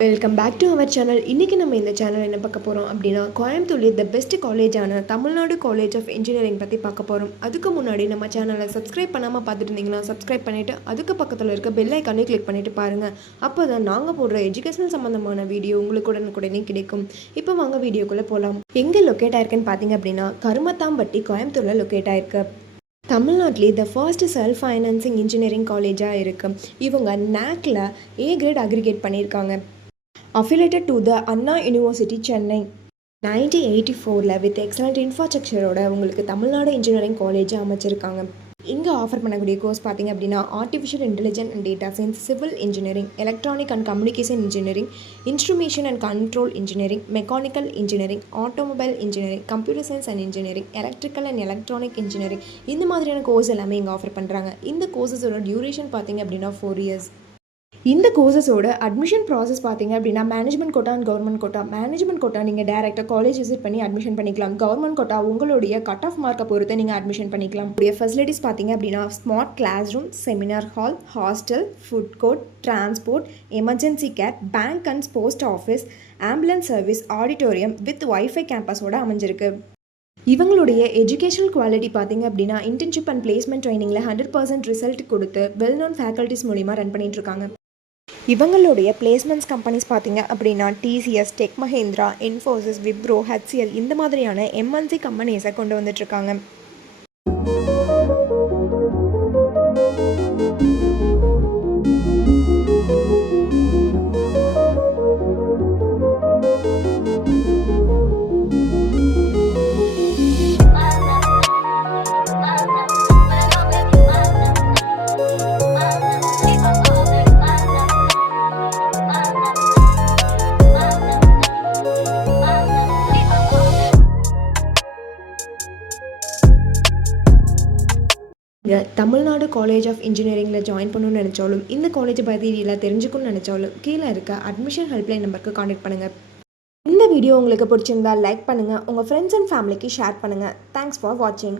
Welcome back to our channel. இன்றைக்கி நம்ம இந்த சேனல் என்ன பார்க்க போகிறோம் அப்படின்னா, கோயம்புத்தூர்லேயே த பெஸ்ட் காலேஜான தமிழ்நாடு காலேஜ் ஆஃப் இன்ஜினியரிங் பற்றி பார்க்க போகிறோம். அதுக்கு முன்னாடி நம்ம சேனலை சப்ஸ்கிரைப் பண்ணாமல் பார்த்துட்டு இருந்தீங்கன்னா சப்ஸ்கிரைப் பண்ணிவிட்டு அதுக்கு பக்கத்தில் இருக்க பெல் ஐக்கானே கிளிக் பண்ணிவிட்டு பாருங்கள். அப்போ தான் நாங்கள் போடுற எஜுகேஷனல் சம்மந்தமான வீடியோ உங்களுக்கு உடனுக்குடனே கிடைக்கும். இப்போ வாங்க வீடியோக்குள்ளே போகலாம். எங்கே லொக்கேட் ஆயிருக்குன்னு பார்த்தீங்க அப்படின்னா, கருமத்தாம்பட்டி கோயம்புத்தூரில் லொக்கேட் ஆயிருக்கு. தமிழ்நாட்டிலே the first self financing engineering காலேஜாக இருக்குது. இவங்க NACல A கிரேட் அக்ரிகேட் பண்ணியிருக்காங்க. affiliated to the Anna University, Chennai. 1984 with excellent இன்ஃப்ராஸ்ட்ரக்சரோட உங்களுக்கு தமிழ்நாடு இன்ஜினியரிங் காலேஜ் அமைச்சிருக்காங்க. இங்கே ஆஃபர் பண்ணக்கூடிய கோர்ஸ் பார்த்தீங்க அப்படின்னா, artificial intelligence and data science, civil engineering, electronic and communication engineering, instrumentation and control engineering, mechanical engineering, automobile engineering, computer science and engineering, electrical and electronic engineering, இந்த மாதிரியான course எல்லாமே இங்கே offer பண்ணுறாங்க. இந்த கோர்ஸஸோட duration பார்த்தீங்க அப்படின்னா 4 years. இந்த கோர்ஸஸோட admission process பார்த்தீங்க அப்படின்னா, management quota and government quota. Management quota நீங்கள் டேரெக்டாக காலேஜ் விசிட் பண்ணி அட்மிஷன் பண்ணிக்கலாம். கவர்மெண்ட் கோட்டா உங்களுடைய கட் ஆஃப் மார்க்கை பொறுத்து நீங்கள் அட்மிஷன் பண்ணிக்கலாம். உடைய ஃபெசிலிட்டிஸ் பார்த்தீங்க அப்படின்னா, smart class room, seminar hall, hostel, food court, transport, emergency care, bank and post office, ambulance service, auditorium with wifi கேம்பஸோட அமைஞ்சிருக்கு. இவங்களுடைய எஜுகேஷனல் குவாலிட்டி பார்த்தீங்க அப்படின்னா, இன்டர்ன்ஷிப் அண்ட் பிளேஸ்மெண்ட் ட்ரைனிங்கில் 100% ரிசல்ட் கொடுத்து வெல் நோன் ஃபேக்கல்ட்டிஸ் மூலிமா ரன் பண்ணிட்டு இருக்காங்க. இவங்களுடைய பிளேஸ்மெண்ட்ஸ் கம்பெனிஸ் பார்த்தீங்க அப்படின்னா, TCS, tech Mahindra, Infosys, Wipro, HCL இந்த மாதிரியான MNC கம்பெனிஸை கொண்டு வந்துட்டுருக்காங்க. தமிழ்நாடு காலேஜ் ஆஃப் இன்ஜினியரிங்கில் ஜாயின் பண்ணணும்னு நினச்சாலும், இந்த காலேஜை பற்றி எல்லாம் தெரிஞ்சுக்கணும்னு நினச்சாலும், கீழே இருக்க அட்மிஷன் ஹெல்ப்லைன் நம்பருக்கு கான்டெக்ட் பண்ணுங்கள். இந்த வீடியோ உங்களுக்கு பிடிச்சிருந்தா லைக் பண்ணுங்கள், உங்கள் ஃப்ரெண்ட்ஸ் அண்ட் ஃபேமிலிக்கு ஷேர் பண்ணுங்கள். தேங்க்ஸ் ஃபார் வாட்சிங்.